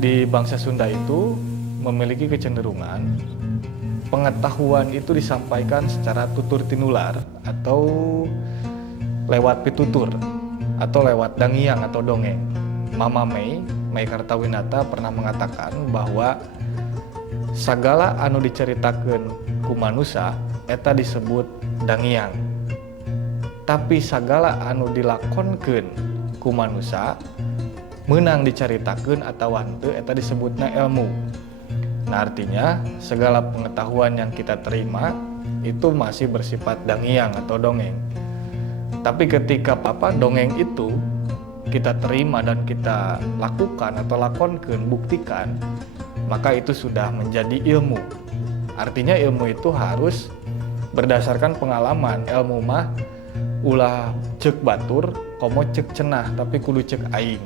Di bangsa Sunda itu memiliki kecenderungan pengetahuan itu disampaikan secara tutur tinular atau lewat pitutur atau lewat dangiang atau dongeng. Mama Mei Kartawinata pernah mengatakan bahwa sagala anu diceritakeun ku manusia eta disebut dangiang. Tapi sagala anu dilakonkeun ku manusia menang diceritakeun atau henteu eta disebutna ilmu. Nah, artinya segala pengetahuan yang kita terima itu masih bersifat dangiang atau dongeng. Tapi ketika dongeng itu kita terima dan kita lakukan atau lakonkeun, buktikan, maka itu sudah menjadi ilmu. Artinya ilmu itu harus berdasarkan pengalaman. Ilmu mah ulah cek batur, komo cek cenah, tapi kudu cek aing.